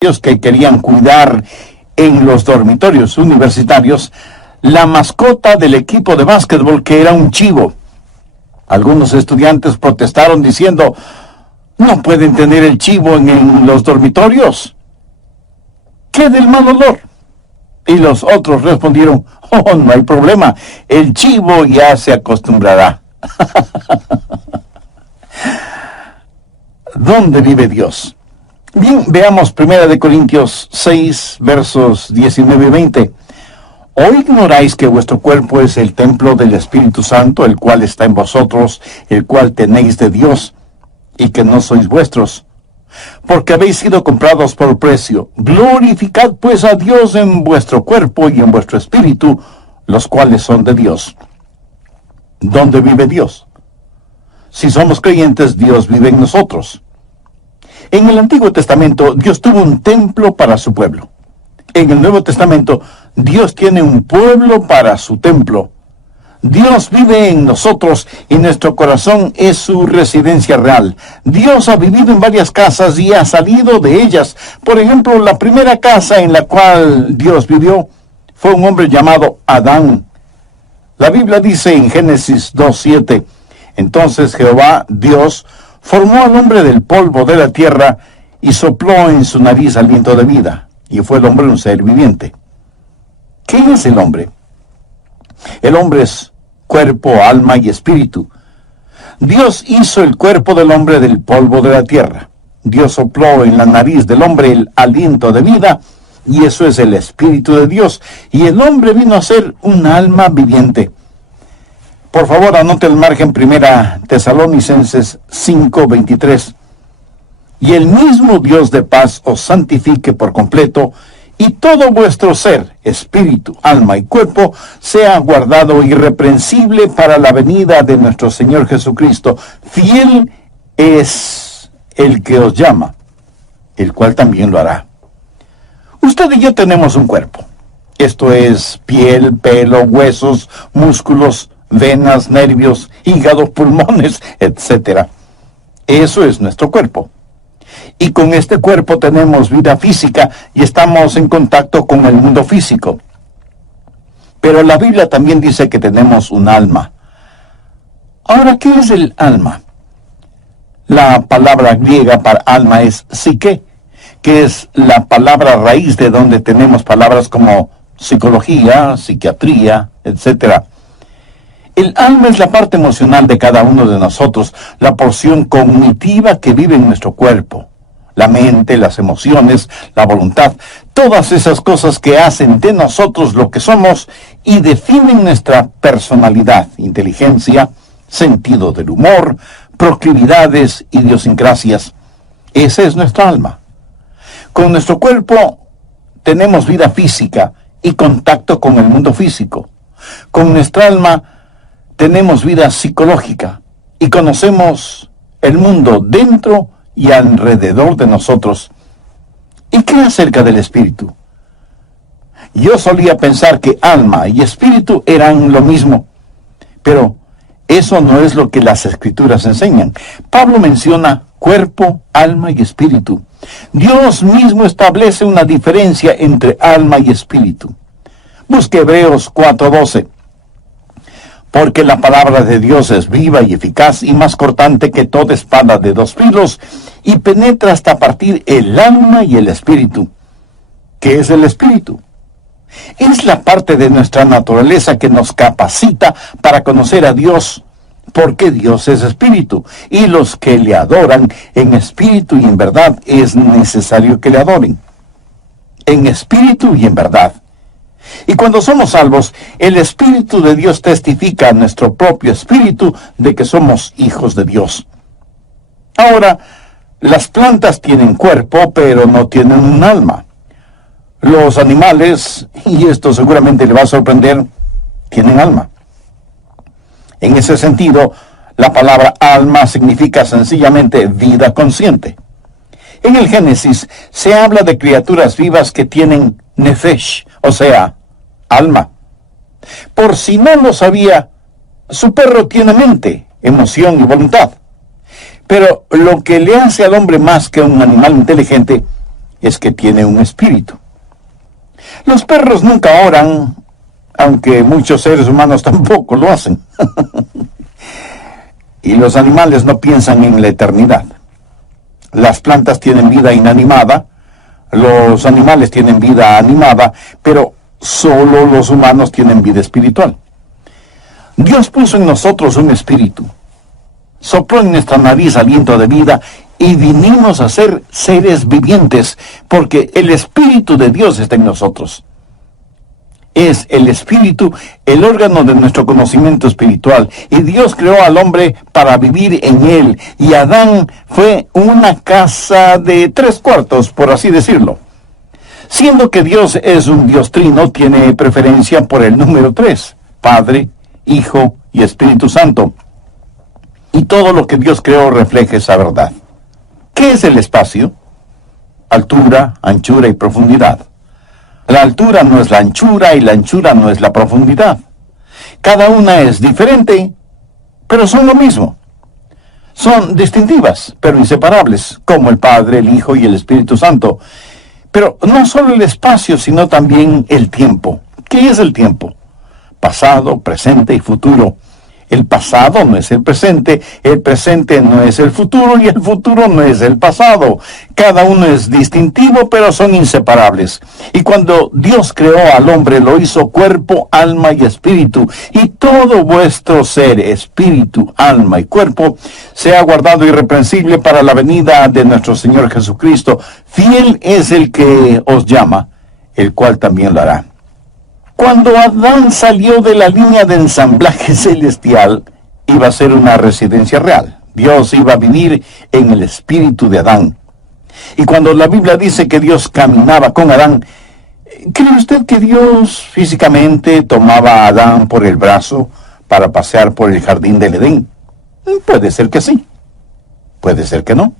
que querían cuidar en los dormitorios universitarios la mascota del equipo de básquetbol, que era un chivo. Algunos estudiantes protestaron diciendo: no pueden tener el chivo en los dormitorios. ¿Qué del mal olor? Y los otros respondieron: oh, no hay problema, el chivo ya se acostumbrará. ¿Dónde vive Dios? Bien, veamos 1 Corintios 6, versos 19 y 20. ¿O ignoráis que vuestro cuerpo es el templo del Espíritu Santo, el cual está en vosotros, el cual tenéis de Dios, y que no sois vuestros? Porque habéis sido comprados por precio. Glorificad pues a Dios en vuestro cuerpo y en vuestro espíritu, los cuales son de Dios. ¿Dónde vive Dios? Si somos creyentes, Dios vive en nosotros. En el Antiguo Testamento, Dios tuvo un templo para su pueblo. En el Nuevo Testamento, Dios tiene un pueblo para su templo. Dios vive en nosotros y nuestro corazón es su residencia real. Dios ha vivido en varias casas y ha salido de ellas. Por ejemplo, la primera casa en la cual Dios vivió fue un hombre llamado Adán. La Biblia dice en Génesis 2:7, entonces Jehová, Dios, formó al hombre del polvo de la tierra y sopló en su nariz aliento de vida, y fue el hombre un ser viviente. ¿Qué es el hombre? El hombre es cuerpo, alma y espíritu. Dios hizo el cuerpo del hombre del polvo de la tierra. Dios sopló en la nariz del hombre el aliento de vida, y eso es el Espíritu de Dios, y el hombre vino a ser un alma viviente. Por favor, anote el margen 1 Tesalonicenses 5:23. Y el mismo Dios de paz os santifique por completo, y todo vuestro ser, espíritu, alma y cuerpo, sea guardado irreprensible para la venida de nuestro Señor Jesucristo. Fiel es el que os llama, el cual también lo hará. Usted y yo tenemos un cuerpo. Esto es piel, pelo, huesos, músculos, venas, nervios, hígado, pulmones, etc. Eso es nuestro cuerpo. Y con este cuerpo tenemos vida física y estamos en contacto con el mundo físico. Pero la Biblia también dice que tenemos un alma. Ahora, ¿qué es el alma? La palabra griega para alma es psique, que es la palabra raíz de donde tenemos palabras como psicología, psiquiatría, etc. El alma es la parte emocional de cada uno de nosotros, la porción cognitiva que vive en nuestro cuerpo. La mente, las emociones, la voluntad, todas esas cosas que hacen de nosotros lo que somos y definen nuestra personalidad, inteligencia, sentido del humor, proclividades, idiosincrasias. Esa es nuestra alma. Con nuestro cuerpo tenemos vida física y contacto con el mundo físico. Con nuestra alma tenemos vida psicológica y conocemos el mundo dentro y alrededor de nosotros. ¿Y qué acerca del espíritu? Yo solía pensar que alma y espíritu eran lo mismo, pero eso no es lo que las Escrituras enseñan. Pablo menciona cuerpo, alma y espíritu. Dios mismo establece una diferencia entre alma y espíritu. Busque Hebreos 4:12. Porque la palabra de Dios es viva y eficaz y más cortante que toda espada de dos filos, y penetra hasta partir el alma y el espíritu. ¿Qué es el espíritu? Es la parte de nuestra naturaleza que nos capacita para conocer a Dios, porque Dios es espíritu, y los que le adoran en espíritu y en verdad es necesario que le adoren. En espíritu y en verdad. Y cuando somos salvos, el Espíritu de Dios testifica a nuestro propio espíritu de que somos hijos de Dios. Ahora, las plantas tienen cuerpo, pero no tienen un alma. Los animales, y esto seguramente le va a sorprender, tienen alma. En ese sentido, la palabra alma significa sencillamente vida consciente. En el Génesis se habla de criaturas vivas que tienen nefesh, o sea, alma. Por si no lo sabía, su perro tiene mente, emoción y voluntad. Pero lo que le hace al hombre más que un animal inteligente es que tiene un espíritu. Los perros nunca oran, aunque muchos seres humanos tampoco lo hacen. Y los animales no piensan en la eternidad. Las plantas tienen vida inanimada, los animales tienen vida animada, pero solo los humanos tienen vida espiritual. Dios puso en nosotros un espíritu, sopló en nuestra nariz aliento de vida y vinimos a ser seres vivientes, porque el Espíritu de Dios está en nosotros. Es el Espíritu el órgano de nuestro conocimiento espiritual, y Dios creó al hombre para vivir en él, y Adán fue una casa de 3/4, por así decirlo. Siendo que Dios es un Dios trino, tiene preferencia por el número 3, Padre, Hijo y Espíritu Santo. Y todo lo que Dios creó refleja esa verdad. ¿Qué es el espacio? Altura, anchura y profundidad. La altura no es la anchura y la anchura no es la profundidad. Cada una es diferente, pero son lo mismo. Son distintivas, pero inseparables, como el Padre, el Hijo y el Espíritu Santo. Pero no solo el espacio, sino también el tiempo. ¿Qué es el tiempo? Pasado, presente y futuro. El pasado no es el presente no es el futuro y el futuro no es el pasado. Cada uno es distintivo, pero son inseparables. Y cuando Dios creó al hombre, lo hizo cuerpo, alma y espíritu. Y todo vuestro ser, espíritu, alma y cuerpo, sea guardado irreprensible para la venida de nuestro Señor Jesucristo. Fiel es el que os llama, el cual también lo hará. Cuando Adán salió de la línea de ensamblaje celestial, iba a ser una residencia real. Dios iba a vivir en el espíritu de Adán. Y cuando la Biblia dice que Dios caminaba con Adán, ¿cree usted que Dios físicamente tomaba a Adán por el brazo para pasear por el jardín del Edén? Puede ser que sí, puede ser que no.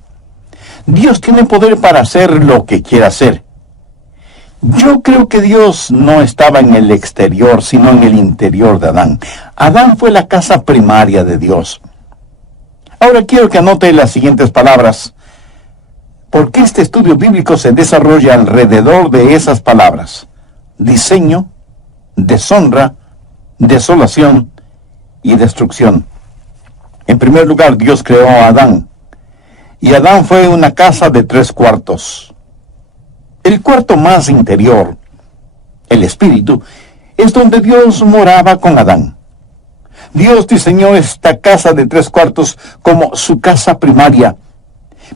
Dios tiene poder para hacer lo que quiera hacer. Yo creo que Dios no estaba en el exterior, sino en el interior de Adán. Adán fue la casa primaria de Dios. Ahora quiero que anote las siguientes palabras, porque este estudio bíblico se desarrolla alrededor de esas palabras: diseño, deshonra, desolación y destrucción. En primer lugar, Dios creó a Adán, y Adán fue una casa de 3/4. El cuarto más interior, el espíritu, es donde Dios moraba con Adán. Dios diseñó esta casa de 3/4 como su casa primaria.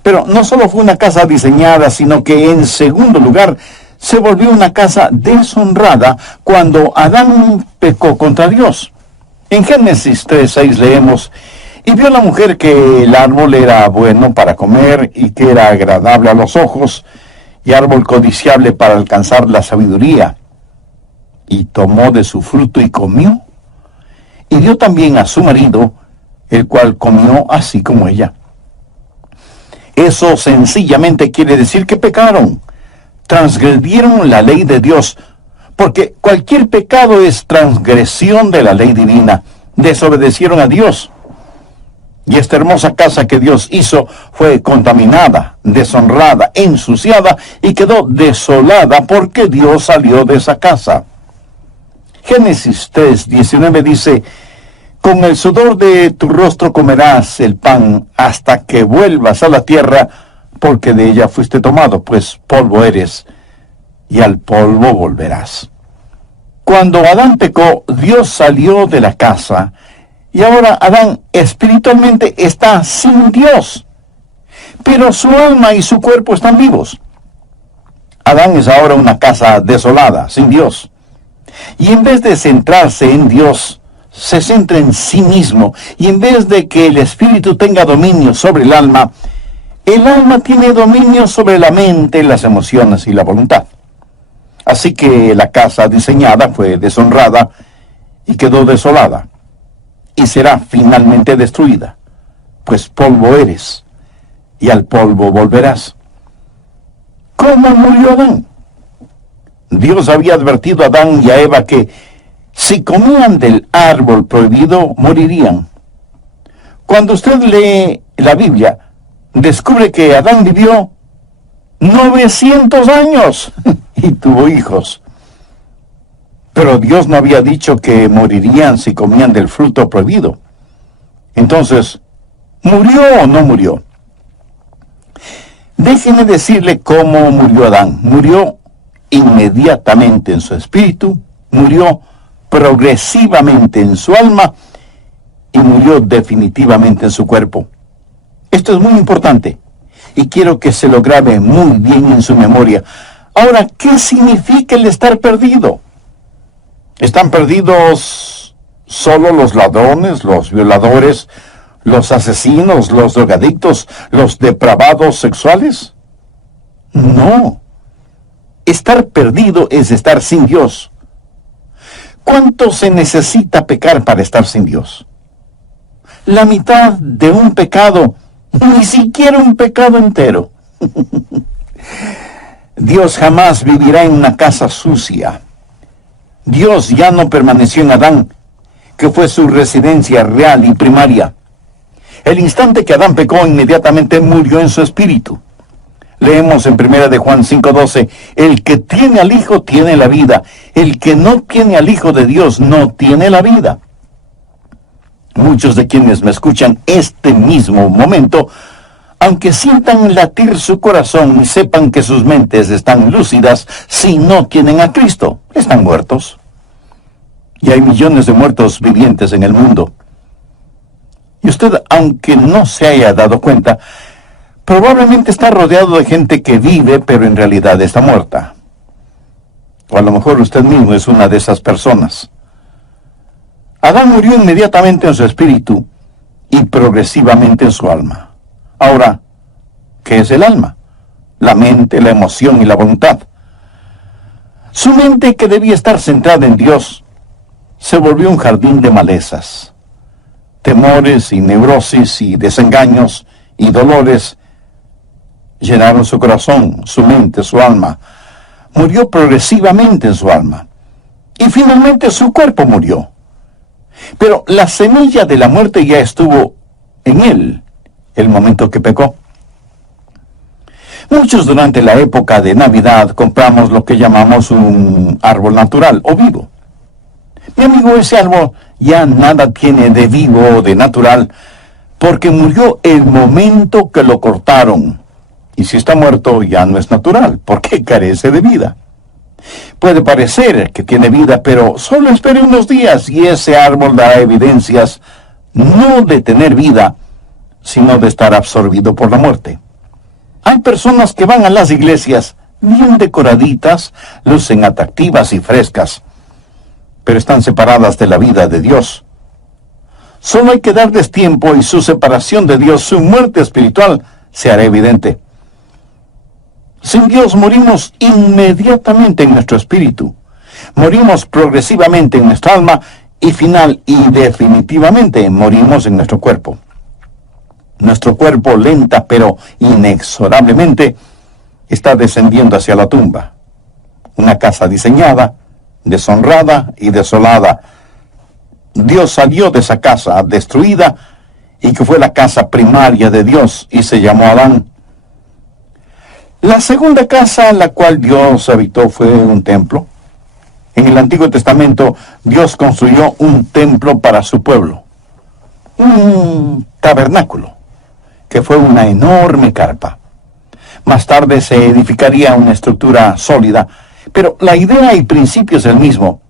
Pero no solo fue una casa diseñada, sino que en segundo lugar se volvió una casa deshonrada cuando Adán pecó contra Dios. En Génesis 3:6 leemos: y vio la mujer que el árbol era bueno para comer y que era agradable a los ojos, y árbol codiciable para alcanzar la sabiduría. Y tomó de su fruto y comió, y dio también a su marido, el cual comió así como ella. Eso sencillamente quiere decir que pecaron, transgredieron la ley de Dios, porque cualquier pecado es transgresión de la ley divina. Desobedecieron a Dios. Y esta hermosa casa que Dios hizo fue contaminada, deshonrada, ensuciada y quedó desolada porque Dios salió de esa casa. Génesis 3:19 dice: con el sudor de tu rostro comerás el pan hasta que vuelvas a la tierra, porque de ella fuiste tomado, pues polvo eres, y al polvo volverás. Cuando Adán pecó, Dios salió de la casa, y ahora Adán espiritualmente está sin Dios, pero su alma y su cuerpo están vivos. Adán es ahora una casa desolada, sin Dios. Y en vez de centrarse en Dios, se centra en sí mismo. Y en vez de que el espíritu tenga dominio sobre el alma tiene dominio sobre la mente, las emociones y la voluntad. Así que la casa diseñada fue deshonrada y quedó desolada. Y será finalmente destruida, pues polvo eres, y al polvo volverás. ¿Cómo murió Adán? Dios había advertido a Adán y a Eva que si comían del árbol prohibido, morirían. Cuando usted lee la Biblia, descubre que Adán vivió 900 años y tuvo hijos. Pero Dios no había dicho que morirían si comían del fruto prohibido. Entonces, ¿murió o no murió? Déjeme decirle cómo murió Adán. Murió inmediatamente en su espíritu, murió progresivamente en su alma y murió definitivamente en su cuerpo. Esto es muy importante y quiero que se lo grabe muy bien en su memoria. Ahora, ¿qué significa el estar perdido? ¿Están perdidos solo los ladrones, los violadores, los asesinos, los drogadictos, los depravados sexuales? No. Estar perdido es estar sin Dios. ¿Cuánto se necesita pecar para estar sin Dios? La mitad de un pecado, ni siquiera un pecado entero. Dios jamás vivirá en una casa sucia. Dios ya no permaneció en Adán, que fue su residencia real y primaria. El instante que Adán pecó, inmediatamente murió en su espíritu. Leemos en 1 de Juan 5:12, el que tiene al Hijo tiene la vida, el que no tiene al Hijo de Dios no tiene la vida. Muchos de quienes me escuchan este mismo momento, aunque sientan latir su corazón y sepan que sus mentes están lúcidas, si no tienen a Cristo, están muertos. Y hay millones de muertos vivientes en el mundo. Y usted, aunque no se haya dado cuenta, probablemente está rodeado de gente que vive, pero en realidad está muerta. O a lo mejor usted mismo es una de esas personas. Adán murió inmediatamente en su espíritu y progresivamente en su alma. Ahora, ¿qué es el alma? La mente, la emoción y la voluntad. Su mente, que debía estar centrada en Dios, se volvió un jardín de malezas. Temores y neurosis y desengaños y dolores llenaron su corazón, su mente, su alma. Murió progresivamente en su alma. Y finalmente su cuerpo murió. Pero la semilla de la muerte ya estuvo en él el momento que pecó. Muchos durante la época de Navidad compramos lo que llamamos un árbol natural o vivo. Mi amigo, ese árbol ya nada tiene de vivo o de natural, porque murió el momento que lo cortaron. Y si está muerto, ya no es natural, porque carece de vida. Puede parecer que tiene vida, pero solo espere unos días y ese árbol dará evidencias no de tener vida, sino de estar absorbido por la muerte. Hay personas que van a las iglesias bien decoraditas, lucen atractivas y frescas, pero están separadas de la vida de Dios. Solo hay que darles tiempo y su separación de Dios, su muerte espiritual, se hará evidente. Sin Dios morimos inmediatamente en nuestro espíritu. Morimos progresivamente en nuestra alma y final y definitivamente morimos en nuestro cuerpo. Nuestro cuerpo lenta pero inexorablemente está descendiendo hacia la tumba. Una casa diseñada, deshonrada y desolada. Dios salió de esa casa destruida y que fue la casa primaria de Dios y se llamó Adán. La segunda casa en la cual Dios habitó fue un templo. En el Antiguo Testamento, Dios construyó un templo para su pueblo. Un tabernáculo, que fue una enorme carpa. Más tarde se edificaría una estructura sólida, pero la idea y principio es el mismo.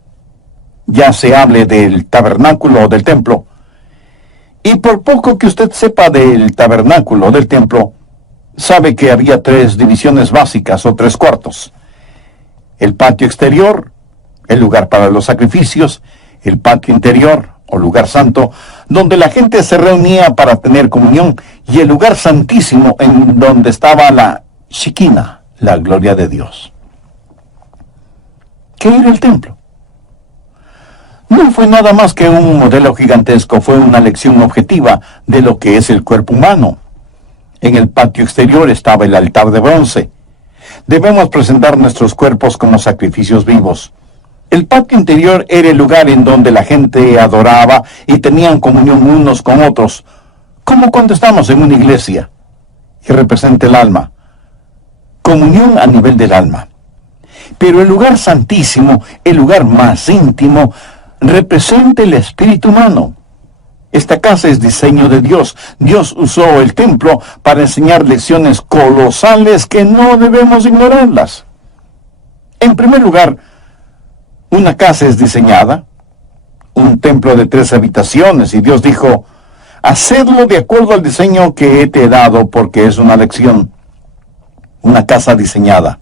Ya se hable del tabernáculo o del templo. Y por poco que usted sepa del tabernáculo o del templo, sabe que había 3 divisiones básicas o 3 cuartos. El patio exterior, el lugar para los sacrificios, el patio interior o lugar santo, donde la gente se reunía para tener comunión, y el lugar santísimo en donde estaba la Shekinah, la gloria de Dios. ¿Qué era el templo? No fue nada más que un modelo gigantesco, fue una lección objetiva de lo que es el cuerpo humano. En el patio exterior estaba el altar de bronce. Debemos presentar nuestros cuerpos como sacrificios vivos. El patio interior era el lugar en donde la gente adoraba y tenían comunión unos con otros, como cuando estamos en una iglesia, y representa el alma. comunión a nivel del alma. Pero el lugar santísimo, el lugar más íntimo, representa el espíritu humano. Esta casa es diseño de Dios. Dios usó el templo para enseñar lecciones colosales que no debemos ignorarlas. En primer lugar, una casa es diseñada, un templo de 3 habitaciones, y Dios dijo, hacedlo de acuerdo al diseño que te he dado, porque es una lección. Una casa diseñada,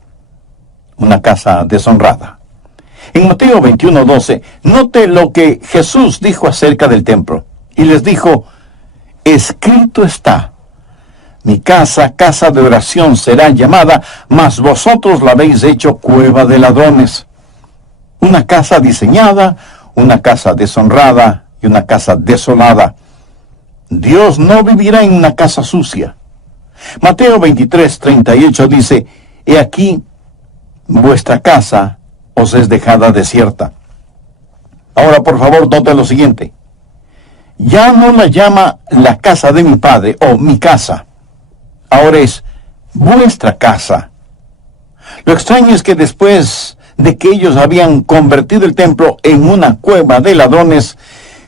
una casa deshonrada. En Mateo 21:12, note lo que Jesús dijo acerca del templo. Y les dijo, escrito está, mi casa, casa de oración será llamada, mas vosotros la habéis hecho cueva de ladrones. Una casa diseñada, una casa deshonrada y una casa desolada. Dios no vivirá en una casa sucia. Mateo 23:38 dice, he aquí, vuestra casa os es dejada desierta. Ahora, por favor, note lo siguiente. Ya no la llama la casa de mi padre o mi casa. Ahora es vuestra casa. Lo extraño es que después de que ellos habían convertido el templo en una cueva de ladrones,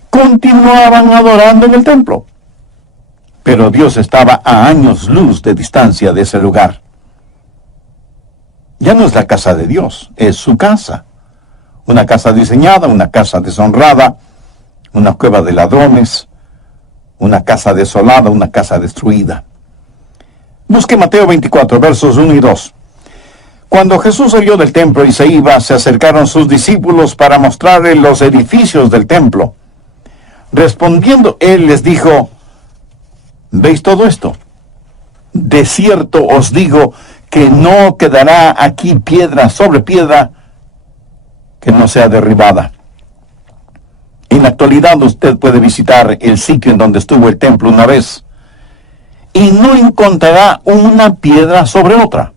continuaban adorando en el templo. Pero Dios estaba a años luz de distancia de ese lugar. Ya no es la casa de Dios, es su casa. Una casa diseñada, una casa deshonrada, una cueva de ladrones, una casa desolada, una casa destruida. Busque Mateo 24, versos 1 y 2. Cuando Jesús salió del templo y se iba, se acercaron sus discípulos para mostrarle los edificios del templo. Respondiendo él les dijo, ¿veis todo esto? De cierto os digo que no quedará aquí piedra sobre piedra que no sea derribada. En la actualidad usted puede visitar el sitio en donde estuvo el templo una vez y no encontrará una piedra sobre otra.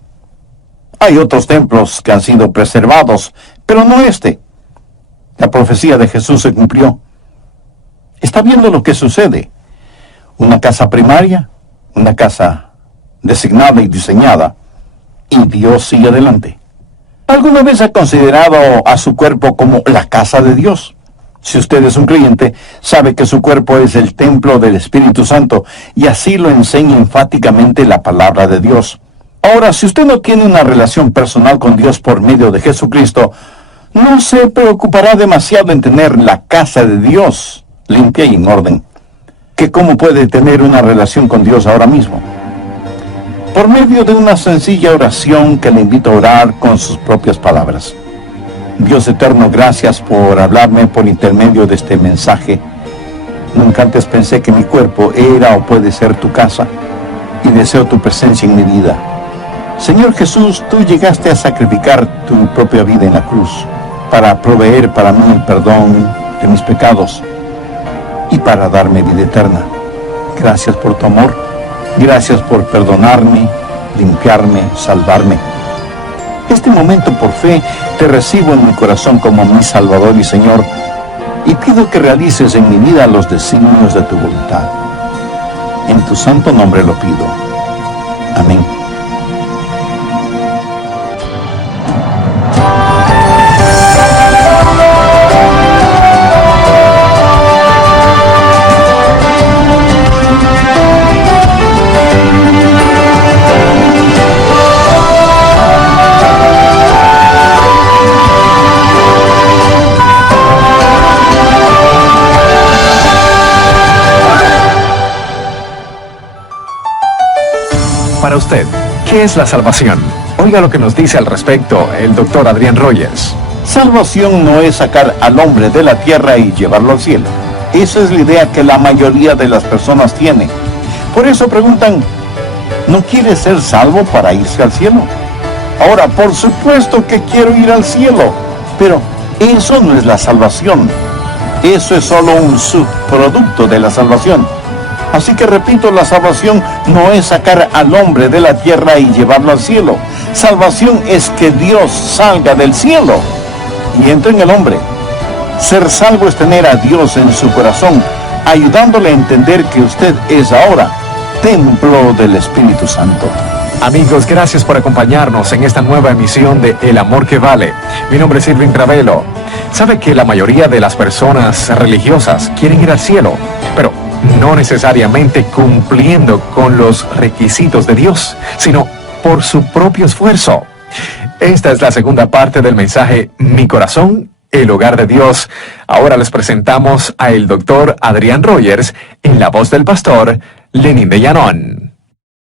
Hay otros templos que han sido preservados, pero no este. La profecía de Jesús se cumplió. Está viendo lo que sucede. Una casa primaria, una casa designada y diseñada, y Dios sigue adelante. ¿Alguna vez ha considerado a su cuerpo como la casa de Dios? Si usted es un creyente, sabe que su cuerpo es el templo del Espíritu Santo, y así lo enseña enfáticamente la palabra de Dios. Ahora, si usted no tiene una relación personal con Dios por medio de Jesucristo, no se preocupará demasiado en tener la casa de Dios limpia y en orden. ¿Que cómo puede tener una relación con Dios ahora mismo? Por medio de una sencilla oración que le invito a orar con sus propias palabras. Dios eterno, gracias por hablarme por intermedio de este mensaje. Nunca antes pensé que mi cuerpo era o puede ser tu casa, y deseo tu presencia en mi vida. Señor Jesús, tú llegaste a sacrificar tu propia vida en la cruz para proveer para mí el perdón de mis pecados y para darme vida eterna. Gracias por tu amor, gracias por perdonarme, limpiarme, salvarme. Este momento por fe te recibo en mi corazón como mi Salvador y Señor, y pido que realices en mi vida los designios de tu voluntad. En tu santo nombre lo pido. Amén. Para usted, ¿qué es la salvación? Oiga lo que nos dice al respecto el doctor Adrián Rogers. Salvación no es sacar al hombre de la tierra y llevarlo al cielo. Esa es la idea que la mayoría de las personas tiene. Por eso preguntan, ¿no quieres ser salvo para irse al cielo? Ahora, por supuesto que quiero ir al cielo, pero eso no es la salvación. Eso es solo un subproducto de la salvación. Así que repito, la salvación no es sacar al hombre de la tierra y llevarlo al cielo. Salvación es que Dios salga del cielo y entre en el hombre. Ser salvo es tener a Dios en su corazón, ayudándole a entender que usted es ahora templo del Espíritu Santo. Amigos, gracias por acompañarnos en esta nueva emisión de El Amor que Vale. Mi nombre es Irving Ravelo. Sabe que la mayoría de las personas religiosas quieren ir al cielo, pero no necesariamente cumpliendo con los requisitos de Dios, sino por su propio esfuerzo. Esta es la segunda parte del mensaje Mi Corazón, el Hogar de Dios. Ahora les presentamos a el doctor Adrián Rogers en la voz del pastor Lenín de Llanón.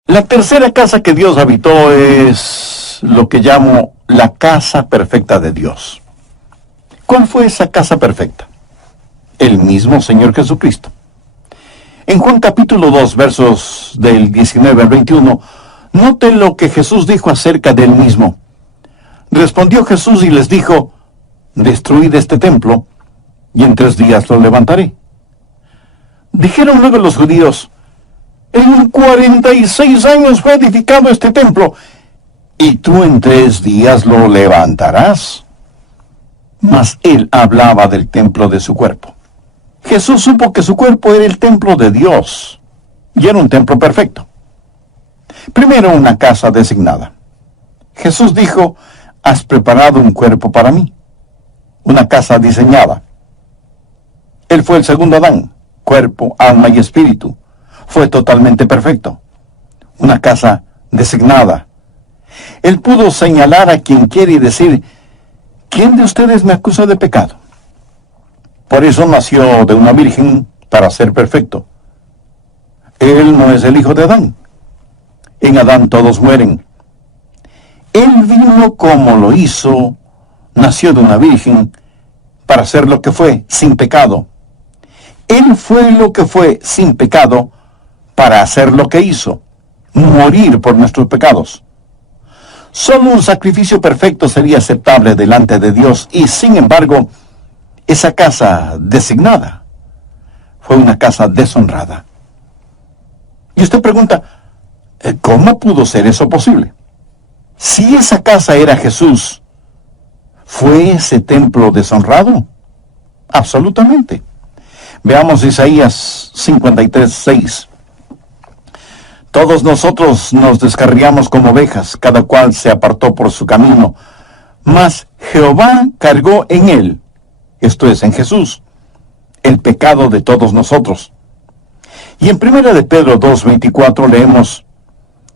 La tercera casa que Dios habitó es lo que llamo la casa perfecta de Dios. ¿Cuál fue esa casa perfecta? El mismo Señor Jesucristo. En Juan capítulo 2, versos del 19 al 21, note lo que Jesús dijo acerca del mismo. Respondió Jesús y les dijo: destruid este templo, y en 3 días lo levantaré. Dijeron luego los judíos: en 46 años fue edificado este templo, y tú en 3 días lo levantarás. Mas él hablaba del templo de su cuerpo. Jesús supo que su cuerpo era el templo de Dios, y era un templo perfecto. Primero, una casa designada. Jesús dijo: has preparado un cuerpo para mí, una casa diseñada. Él fue el segundo Adán, cuerpo, alma y espíritu. Fue totalmente perfecto. Una casa designada. Él pudo señalar a quien quiere y decir: ¿quién de ustedes me acusa de pecado? Por eso nació de una virgen, para ser perfecto. Él no es el hijo de Adán. En Adán todos mueren. Él vino como lo hizo, nació de una virgen, para ser lo que fue, sin pecado. Él fue lo que fue, sin pecado, para hacer lo que hizo, morir por nuestros pecados. Solo un sacrificio perfecto sería aceptable delante de Dios, y sin embargo, esa casa designada fue una casa deshonrada. Y usted pregunta: ¿cómo pudo ser eso posible? Si esa casa era Jesús, ¿fue ese templo deshonrado? Absolutamente. Veamos Isaías 53:6. Todos nosotros nos descarriamos como ovejas, cada cual se apartó por su camino, mas Jehová cargó en él, esto es, en Jesús, el pecado de todos nosotros. Y en 1 de Pedro 2:24 leemos: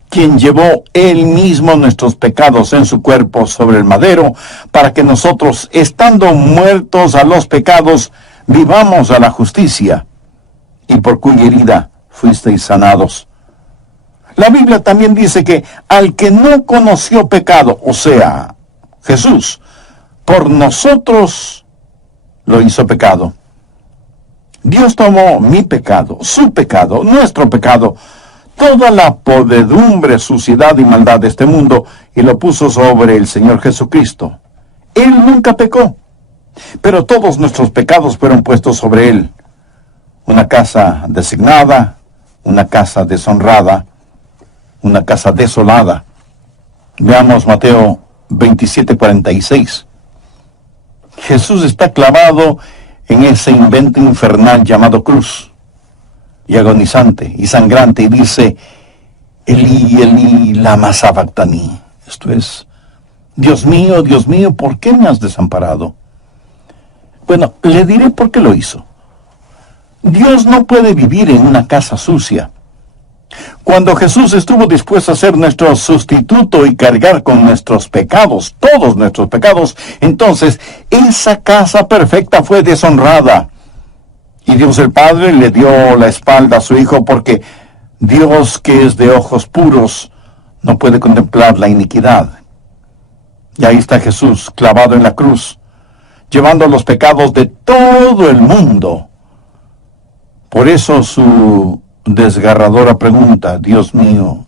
quien llevó él mismo nuestros pecados en su cuerpo sobre el madero, para que nosotros, estando muertos a los pecados, vivamos a la justicia, y por cuya herida fuisteis sanados. La Biblia también dice que al que no conoció pecado, o sea, Jesús, por nosotros lo hizo pecado. Dios tomó mi pecado, su pecado, nuestro pecado, toda la podredumbre, suciedad y maldad de este mundo, y lo puso sobre el Señor Jesucristo. Él nunca pecó, pero todos nuestros pecados fueron puestos sobre Él. Una casa designada, una casa deshonrada, una casa desolada. Veamos Mateo 27:46. Jesús está clavado en ese invento infernal llamado cruz, y agonizante y sangrante, y dice: Elí, Elí, lama sabactani. Esto es: Dios mío, ¿por qué me has desamparado? Bueno, le diré por qué lo hizo. Dios no puede vivir en una casa sucia. Cuando Jesús estuvo dispuesto a ser nuestro sustituto y cargar con nuestros pecados, todos nuestros pecados, entonces esa casa perfecta fue deshonrada. Y Dios el Padre le dio la espalda a su Hijo, porque Dios, que es de ojos puros, no puede contemplar la iniquidad. Y ahí está Jesús clavado en la cruz, llevando los pecados de todo el mundo. Por eso su desgarradora pregunta: Dios mío,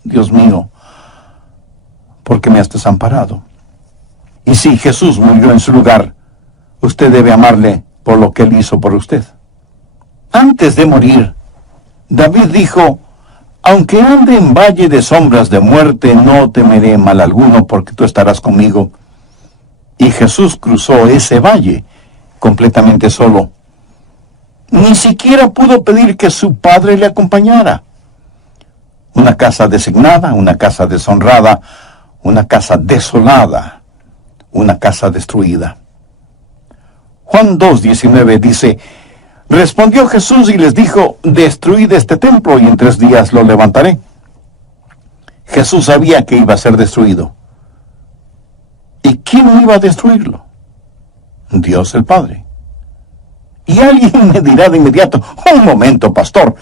¿por qué me has desamparado? Y si Jesús murió en su lugar, usted debe amarle por lo que Él hizo por usted. Antes de morir, David dijo: aunque ande en valle de sombras de muerte, no temeré mal alguno, porque tú estarás conmigo. Y Jesús cruzó ese valle completamente solo. Ni siquiera pudo pedir que su Padre le acompañara. una casa designada, una casa deshonrada, una casa desolada, una casa destruida. Juan 2:19 dice, respondió Jesús y les dijo, destruid este templo y en 3 días lo levantaré. Jesús sabía que iba a ser destruido. ¿Y quién iba a destruirlo? Dios el Padre. Y alguien me dirá de inmediato, un momento, pastor,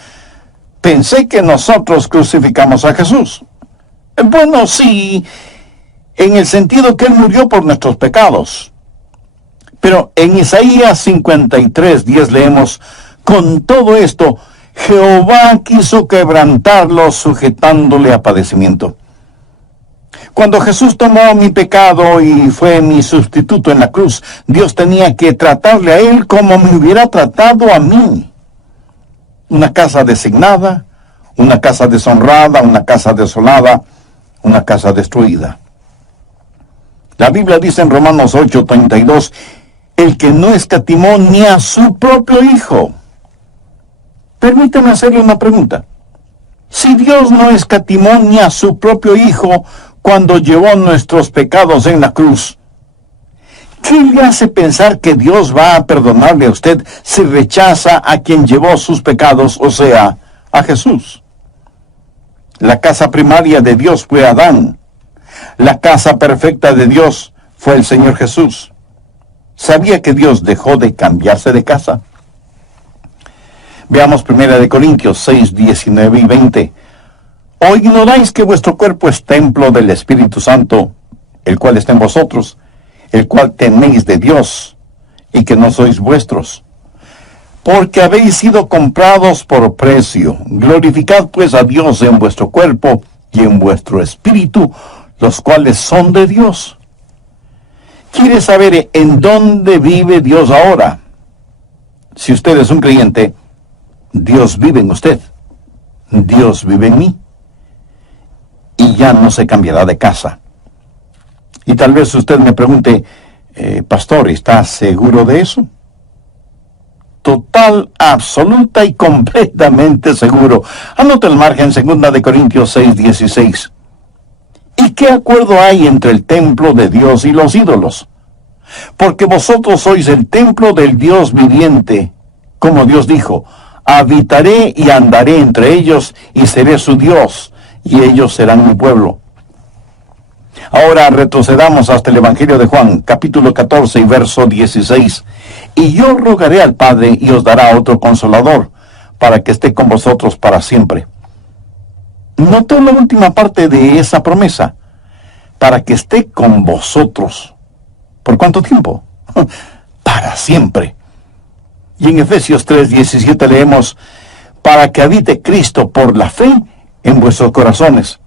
pensé que nosotros crucificamos a Jesús. Bueno, sí, en el sentido que Él murió por nuestros pecados. Pero en Isaías 53:10 leemos, con todo esto, Jehová quiso quebrantarlo sujetándole a padecimiento. Cuando Jesús tomó mi pecado y fue mi sustituto en la cruz, Dios tenía que tratarle a Él como me hubiera tratado a mí. Una casa designada, una casa deshonrada, una casa desolada, una casa destruida. La Biblia dice en Romanos 8:32, el que no escatimó ni a su propio Hijo. Permítame hacerle una pregunta. Si Dios no escatimó ni a su propio Hijo cuando llevó nuestros pecados en la cruz, ¿qué le hace pensar que Dios va a perdonarle a usted si rechaza a quien llevó sus pecados, o sea, a Jesús? La casa primaria de Dios fue Adán. La casa perfecta de Dios fue el Señor Jesús. ¿Sabía que Dios dejó de cambiarse de casa? Veamos 1 Corintios 6, 19 y 20. ¿O ignoráis que vuestro cuerpo es templo del Espíritu Santo, el cual está en vosotros, el cual tenéis de Dios, y que no sois vuestros? Porque habéis sido comprados por precio. Glorificad pues a Dios en vuestro cuerpo y en vuestro espíritu, los cuales son de Dios. ¿Quiere saber en dónde vive Dios ahora? Si usted es un creyente, Dios vive en usted. Dios vive en mí. Y ya no se cambiará de casa. Y tal vez usted me pregunte, pastor, ¿está seguro de eso? Total, absoluta y completamente seguro. Anota el margen 2 Corintios 6, 16. ¿Y qué acuerdo hay entre el templo de Dios y los ídolos? Porque vosotros sois el templo del Dios viviente, como Dios dijo, habitaré y andaré entre ellos y seré su Dios, y ellos serán mi pueblo. Ahora retrocedamos hasta el Evangelio de Juan, capítulo 14 y verso 16. Y yo rogaré al Padre y os dará otro consolador, para que esté con vosotros para siempre. Notó la última parte de esa promesa, para que esté con vosotros. ¿Por cuánto tiempo? Para siempre. Y en Efesios 3:17 leemos, para que habite Cristo por la fe en vuestros corazones.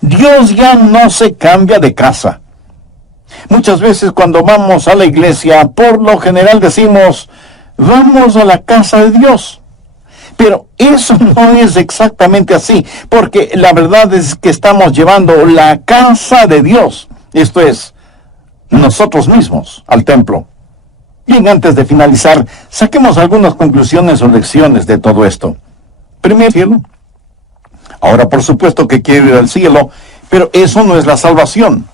Dios ya no se cambia de casa. Muchas veces cuando vamos a la iglesia, por lo general decimos, vamos a la casa de Dios. Pero eso no es exactamente así, porque la verdad es que estamos llevando la casa de Dios, esto es, nosotros mismos, al templo. Bien, antes de finalizar, saquemos algunas conclusiones o lecciones de todo esto. Primero, cielo. Ahora, por supuesto que quiero ir al cielo, pero eso no es la salvación.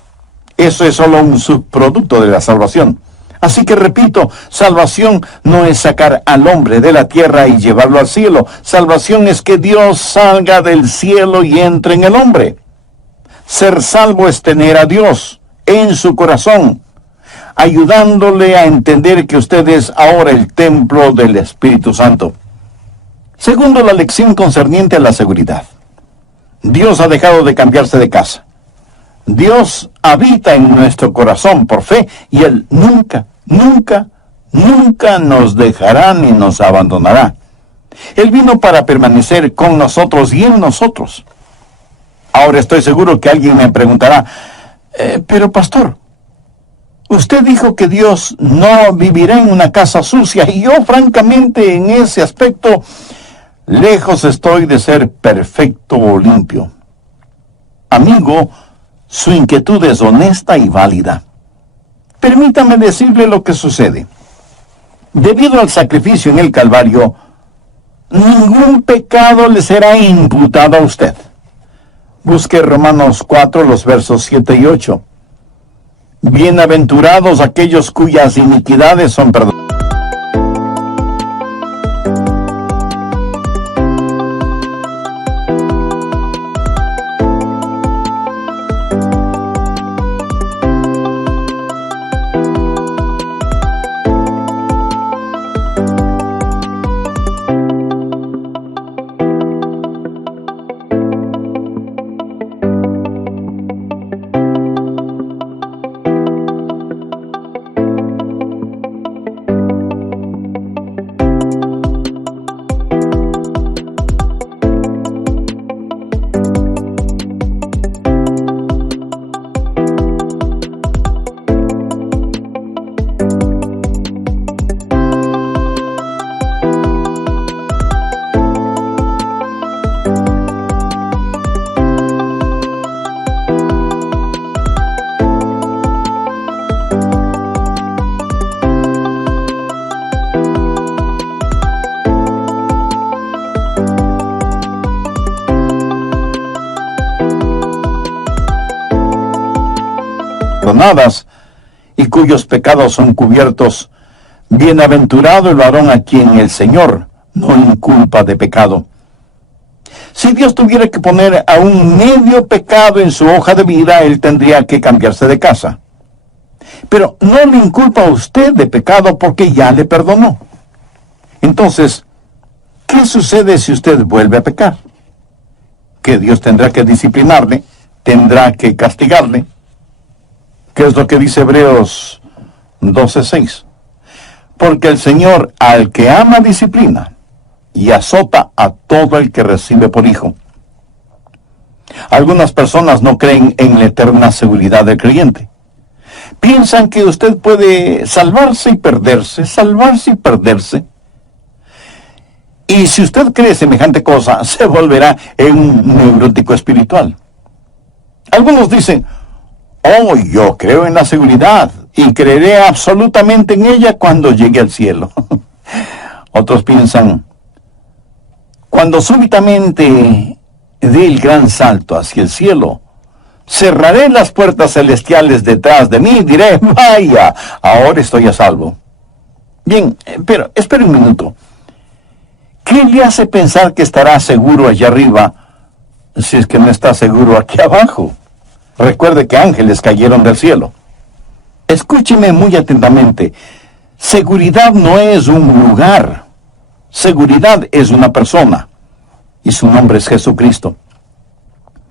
Eso es solo un subproducto de la salvación. Así que repito, salvación no es sacar al hombre de la tierra y llevarlo al cielo. Salvación es que Dios salga del cielo y entre en el hombre. Ser salvo es tener a Dios en su corazón, ayudándole a entender que usted es ahora el templo del Espíritu Santo. Segundo, la lección concerniente a la seguridad. Dios ha dejado de cambiarse de casa. Dios habita en nuestro corazón por fe y Él nunca, nunca, nunca nos dejará ni nos abandonará. Él vino para permanecer con nosotros y en nosotros. Ahora estoy seguro que alguien me preguntará, pero pastor, usted dijo que Dios no vivirá en una casa sucia y yo francamente en ese aspecto lejos estoy de ser perfecto o limpio. Amigo, su inquietud es honesta y válida. Permítame decirle lo que sucede. Debido al sacrificio en el Calvario, ningún pecado le será imputado a usted. Busque Romanos 4, los versos 7 y 8. Bienaventurados aquellos cuyas iniquidades son perdonadas. Y cuyos pecados son cubiertos, bienaventurado el varón a quien el Señor no inculpa de pecado. Si Dios tuviera que poner a un medio pecado en su hoja de vida, él tendría que cambiarse de casa. Pero no le inculpa a usted de pecado porque ya le perdonó. Entonces, ¿qué sucede si usted vuelve a pecar? Que Dios tendrá que disciplinarle, tendrá que castigarle. ¿Qué es lo que dice Hebreos 12:6? Porque el Señor al que ama disciplina y azota a todo el que recibe por hijo. Algunas personas no creen en la eterna seguridad del creyente. Piensan que usted puede salvarse y perderse, salvarse y perderse. Y si usted cree semejante cosa, se volverá en un neurótico espiritual. Algunos dicen, oh, yo creo en la seguridad y creeré absolutamente en ella cuando llegue al cielo. Otros piensan, cuando súbitamente dé el gran salto hacia el cielo, cerraré las puertas celestiales detrás de mí y diré, vaya, ahora estoy a salvo. Bien, pero espere un minuto. ¿Qué le hace pensar que estará seguro allá arriba si es que no está seguro aquí abajo? Recuerde que ángeles cayeron del cielo. Escúcheme muy atentamente. Seguridad no es un lugar. Seguridad es una persona. Y su nombre es Jesucristo.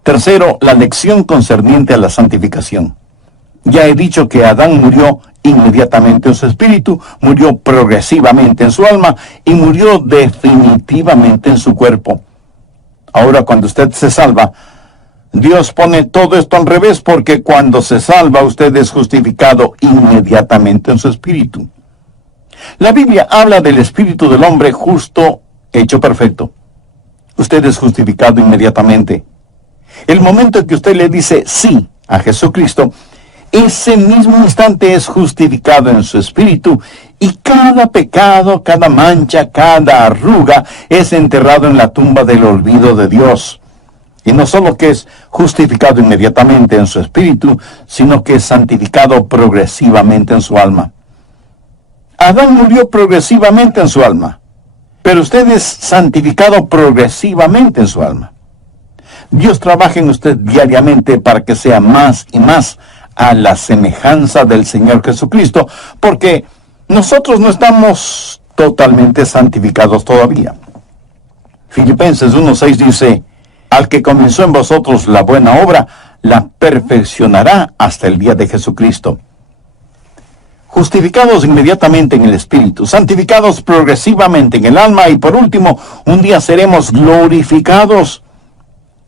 Tercero, la lección concerniente a la santificación. Ya he dicho que Adán murió inmediatamente en su espíritu, murió progresivamente en su alma y murió definitivamente en su cuerpo. Ahora, cuando usted se salva, Dios pone todo esto al revés, porque cuando se salva usted es justificado inmediatamente en su espíritu. La Biblia habla del espíritu del hombre justo, hecho perfecto. Usted es justificado inmediatamente. El momento en que usted le dice sí a Jesucristo, ese mismo instante es justificado en su espíritu y cada pecado, cada mancha, cada arruga es enterrado en la tumba del olvido de Dios. Y no solo que es justificado inmediatamente en su espíritu, sino que es santificado progresivamente en su alma. Adán murió progresivamente en su alma, pero usted es santificado progresivamente en su alma. Dios trabaja en usted diariamente para que sea más y más a la semejanza del Señor Jesucristo, porque nosotros no estamos totalmente santificados todavía. Filipenses 1:6 dice, al que comenzó en vosotros la buena obra, la perfeccionará hasta el día de Jesucristo. Justificados inmediatamente en el Espíritu, santificados progresivamente en el alma y por último, un día seremos glorificados.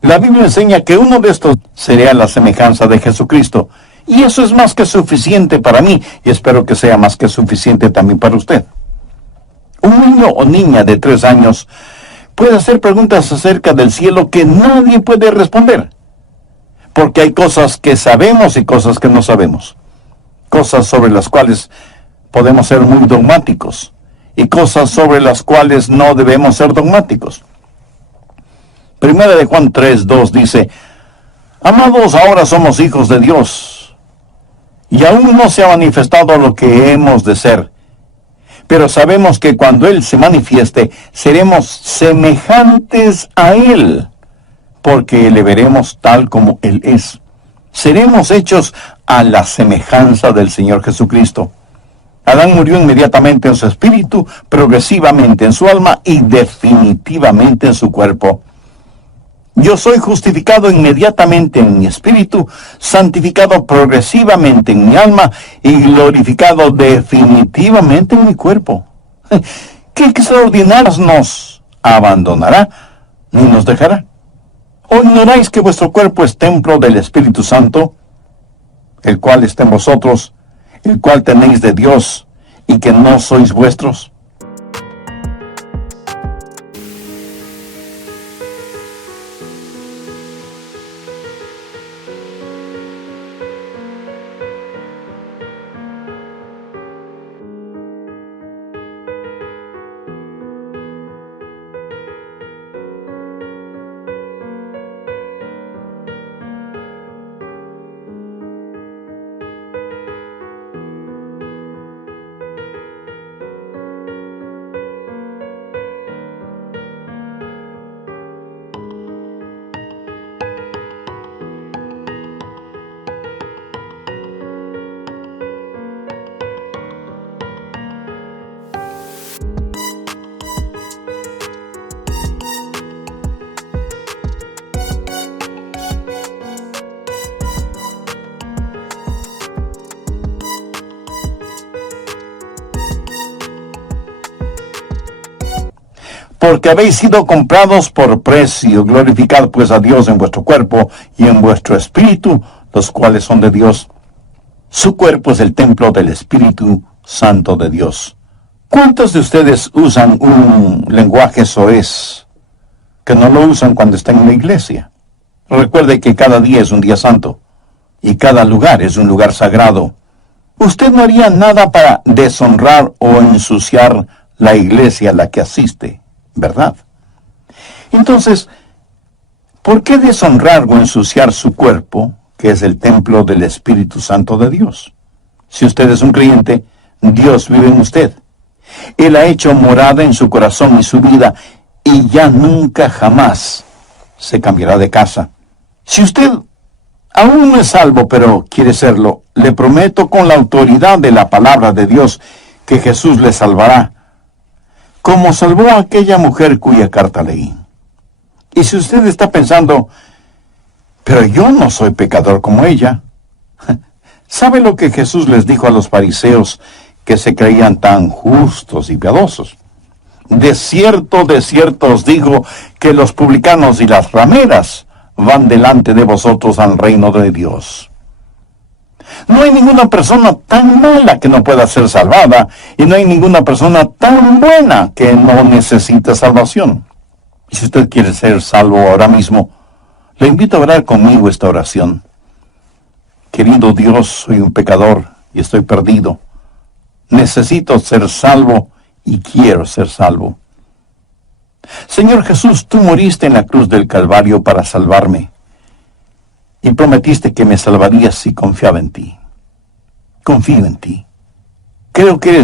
La Biblia enseña que uno de estos será la semejanza de Jesucristo. Y eso es más que suficiente para mí y espero que sea más que suficiente también para usted. Un niño o niña de 3 años puede hacer preguntas acerca del cielo que nadie puede responder. Porque hay cosas que sabemos y cosas que no sabemos. Cosas sobre las cuales podemos ser muy dogmáticos y cosas sobre las cuales no debemos ser dogmáticos. Primera de Juan 3:2 dice, Amados, ahora somos hijos de Dios, y aún no se ha manifestado lo que hemos de ser. Pero sabemos que cuando Él se manifieste, seremos semejantes a Él, porque le veremos tal como Él es. Seremos hechos a la semejanza del Señor Jesucristo. Adán murió inmediatamente en su espíritu, progresivamente en su alma y definitivamente en su cuerpo. Yo soy justificado inmediatamente en mi espíritu, santificado progresivamente en mi alma y glorificado definitivamente en mi cuerpo. ¿Qué extraordinarios nos abandonará ni nos dejará? ¿O ignoráis que vuestro cuerpo es templo del Espíritu Santo, el cual está en vosotros, el cual tenéis de Dios, y que no sois vuestros? Porque habéis sido comprados por precio. Glorificad pues a Dios en vuestro cuerpo y en vuestro espíritu, los cuales son de Dios. Su cuerpo es el templo del Espíritu Santo de Dios. ¿Cuántos de ustedes usan un lenguaje soez que no lo usan cuando están en la iglesia? Recuerde que cada día es un día santo y cada lugar es un lugar sagrado. Usted no haría nada para deshonrar o ensuciar la iglesia a la que asiste, ¿verdad? Entonces, ¿por qué deshonrar o ensuciar su cuerpo, que es el templo del Espíritu Santo de Dios? Si usted es un creyente, Dios vive en usted. Él ha hecho morada en su corazón y su vida, y ya nunca jamás se cambiará de casa. Si usted aún no es salvo, pero quiere serlo, le prometo con la autoridad de la palabra de Dios que Jesús le salvará, como salvó a aquella mujer cuya carta leí. Y si usted está pensando, pero yo no soy pecador como ella, ¿sabe lo que Jesús les dijo a los fariseos que se creían tan justos y piadosos? De cierto os digo que los publicanos y las rameras van delante de vosotros al reino de Dios. No hay ninguna persona tan mala que no pueda ser salvada, y no hay ninguna persona tan buena que no necesite salvación. Y si usted quiere ser salvo ahora mismo, le invito a orar conmigo esta oración. Querido Dios, soy un pecador y estoy perdido. Necesito ser salvo y quiero ser salvo. Señor Jesús, tú moriste en la cruz del Calvario para salvarme, y prometiste que me salvarías si confiaba en ti. Confío en ti. Creo que eres